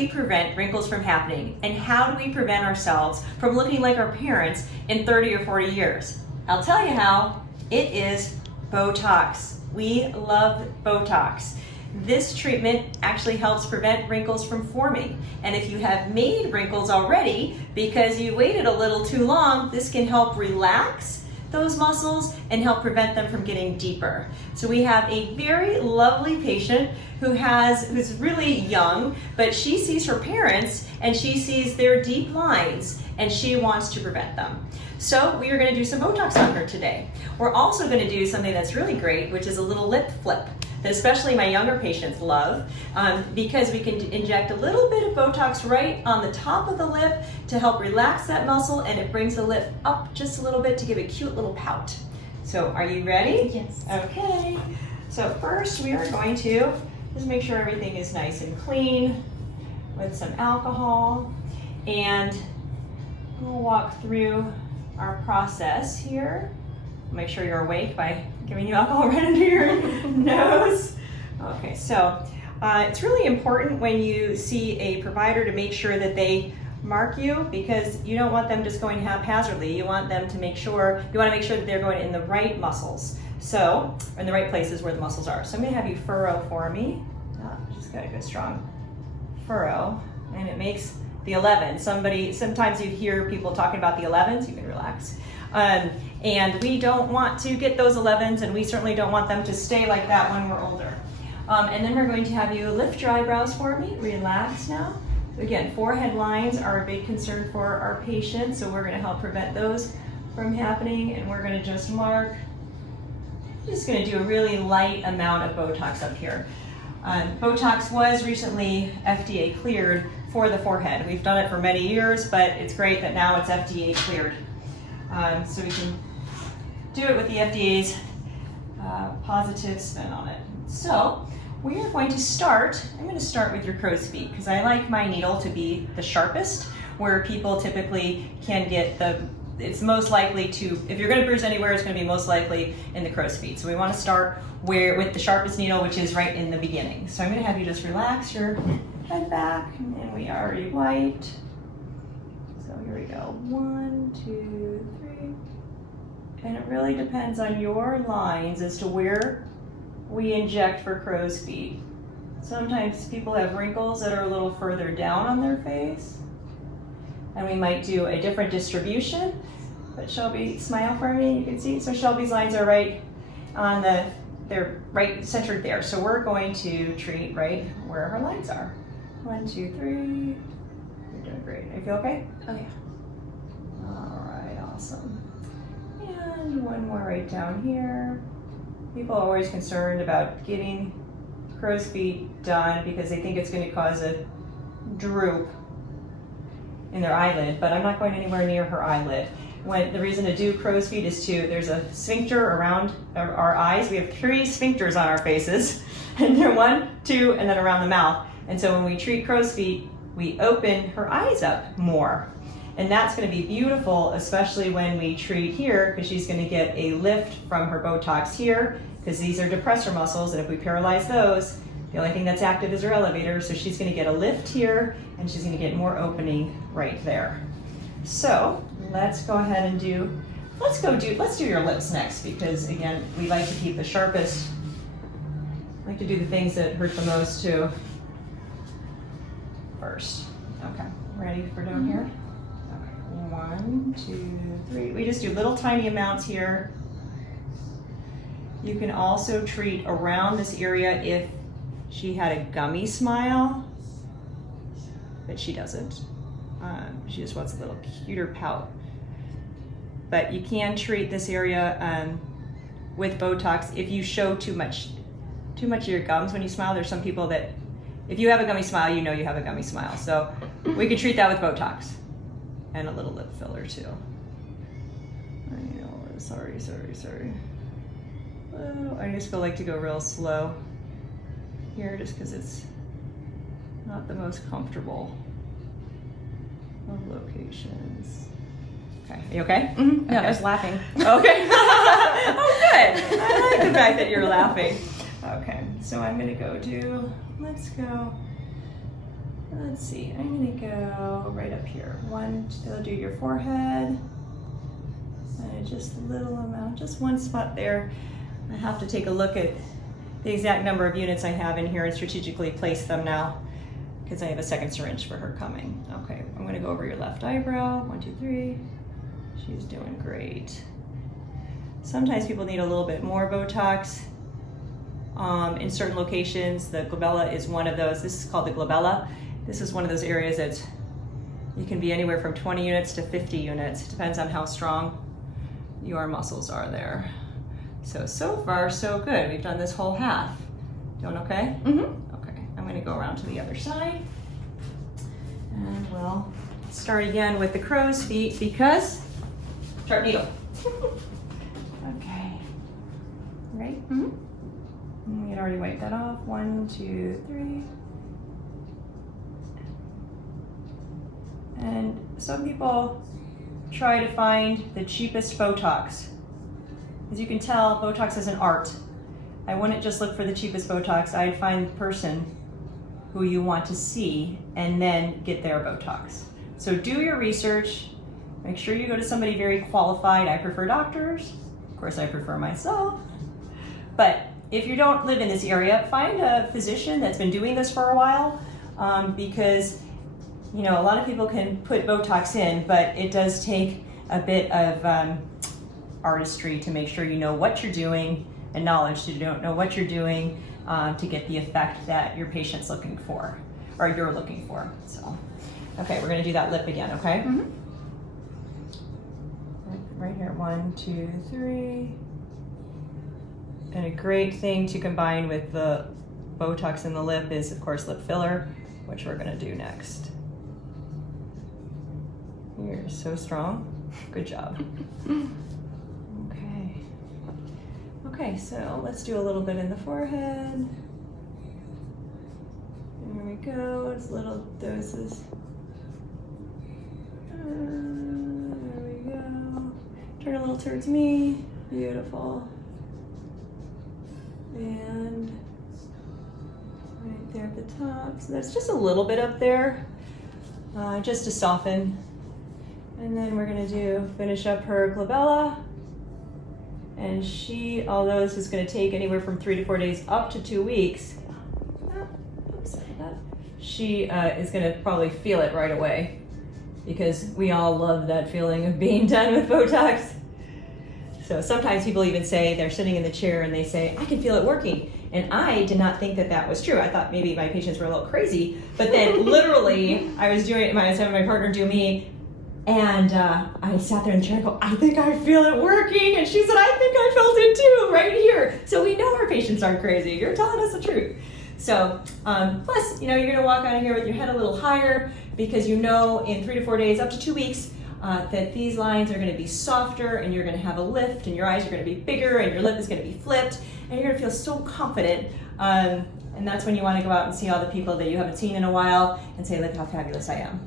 we prevent wrinkles from happening? And how do we prevent ourselves from looking like our parents in 30 or 40 years? I'll tell you how. It is Botox. We love Botox. This treatment actually helps prevent wrinkles from forming. And if you have made wrinkles already because you waited a little too long, this can help relax those muscles and help prevent them from getting deeper. So we have a very lovely patient who's really young, but she sees her parents and she sees their deep lines and she wants to prevent them. So we are going to do some Botox on her today. We're also going to do something that's really great, which is a little lip flip that especially my younger patients love, because we can inject a little bit of Botox right on the top of the lip to help relax that muscle, and it brings the lip up just a little bit to give a cute little pout. So are you ready? Yes. Okay. So first we are going to just make sure everything is nice and clean with some alcohol, and we'll walk through our process here. Make sure you're awake by giving you alcohol right under your nose. Okay, so it's really important when you see a provider to make sure that they mark you, because you don't want them just going haphazardly. You want them to make sure, you want to make sure that they're going in the right muscles. So, in the right places where the muscles are. So I'm going to have you furrow for me. Just got a good strong furrow, and it makes the 11. Sometimes you hear people talking about the 11s, you can relax. And we don't want to get those 11s, and we certainly don't want them to stay like that when we're older. And then we're going to have you lift your eyebrows for me. Relax now. So again, forehead lines are a big concern for our patients, so we're going to help prevent those from happening, and we're going to just mark. Just going to do a really light amount of Botox up here. Botox was recently FDA cleared for the forehead. We've done it for many years, but it's great that now it's FDA cleared. So we can do it with the FDA's positive spin on it. So we are going to start, I'm going to start with your crow's feet, because I like my needle to be the sharpest, where people typically can get it's most likely to, if you're going to bruise anywhere, it's going to be most likely in the crow's feet. So we want to start with the sharpest needle, which is right in the beginning. So I'm going to have you just relax your head back, and we are already white. So here we go, 1, 2, 3. And it really depends on your lines as to where we inject for crow's feet. Sometimes people have wrinkles that are a little further down on their face, and we might do a different distribution. But Shelby, smile for me, you can see. So Shelby's lines are right on they're right centered there. So we're going to treat right where her lines are. 1, 2, 3. You're doing great. You feel okay? Oh yeah. All right, awesome. And one more right down here. People are always concerned about getting crow's feet done because they think it's going to cause a droop in their eyelid, but I'm not going anywhere near her eyelid. The reason to do crow's feet is there's a sphincter around our eyes. We have 3 sphincters on our faces, and they're 1, 2, and then around the mouth. And so when we treat crow's feet, we open her eyes up more. And that's going to be beautiful, especially when we treat here, because she's going to get a lift from her Botox here, because these are depressor muscles, and if we paralyze those, the only thing that's active is her elevator, so she's going to get a lift here, and she's going to get more opening right there. So let's go ahead and let's do your lips next, because again, we like to keep the sharpest. I like to do the things that hurt the most too first. Okay, ready for doing here? Okay, 1, 2, 3. We just do little tiny amounts here. You can also treat around this area if she had a gummy smile, but she doesn't. She just wants a little cuter pout. But you can treat this area with Botox if you show too much of your gums when you smile. There's some people that, if you have a gummy smile, you know you have a gummy smile. So we can treat that with Botox and a little lip filler too. I know, sorry. Oh, I just feel like to go real slow here just because it's not the most comfortable of locations. Okay, are you okay? Mm-hmm. No, Okay. I was laughing. Okay. Oh, good. I like the fact that you're laughing. Okay, so I'm gonna let's go Let's see, I'm gonna go right up here. They'll do your forehead. And just a little amount, just one spot there. I have to take a look at the exact number of units I have in here and strategically place them now because I have a second syringe for her coming. Okay, I'm gonna go over your left eyebrow. 1, 2, 3. She's doing great. Sometimes people need a little bit more Botox. In certain locations, the glabella is one of those. This is called the glabella. This is one of those areas that you can be anywhere from 20 units to 50 units. It depends on how strong your muscles are there. So far, so good. We've done this whole half. Doing okay? Mm-hmm. Okay, I'm gonna go around to the other side. And we'll start again with the crow's feet because, sharp needle. Okay, right? Mm-hmm. We had already wiped that off. 1, 2, 3. And some people try to find the cheapest Botox. As you can tell, Botox is an art. I wouldn't just look for the cheapest Botox. I'd find the person who you want to see and then get their Botox. So do your research. Make sure you go to somebody very qualified. I prefer doctors. Of course, I prefer myself. But if you don't live in this area, find a physician that's been doing this for a while because you know, a lot of people can put Botox in, but it does take a bit of artistry to make sure you know what you're doing and knowledge to know what you're doing to get the effect that your patient's looking for, or you're looking for. So, okay, we're gonna do that lip again, okay? Mm-hmm. Right here, 1, 2, 3. And a great thing to combine with the Botox in the lip is, of course, lip filler, which we're gonna do next. You're so strong. Good job. Okay. Okay, so let's do a little bit in the forehead. There we go. It's little doses. There we go. Turn a little towards me. Beautiful. And right there at the top. So that's just a little bit up there, just to soften. And then we're gonna finish up her glabella. And although this is gonna take anywhere from 3 to 4 days up to 2 weeks, she is gonna probably feel it right away because we all love that feeling of being done with Botox. So sometimes people even say they're sitting in the chair and they say, I can feel it working. And I did not think that was true. I thought maybe my patients were a little crazy, but then literally I was having my partner do me. And I sat there in the chair and go, I think I feel it working. And she said, I think I felt it too, right here. So we know our patients aren't crazy. You're telling us the truth. So, plus, you know, you're gonna walk out of here with your head a little higher because you know in 3 to 4 days, up to 2 weeks, that these lines are gonna be softer and you're gonna have a lift and your eyes are gonna be bigger and your lip is gonna be flipped and you're gonna feel so confident. And that's when you wanna go out and see all the people that you haven't seen in a while and say, look how fabulous I am.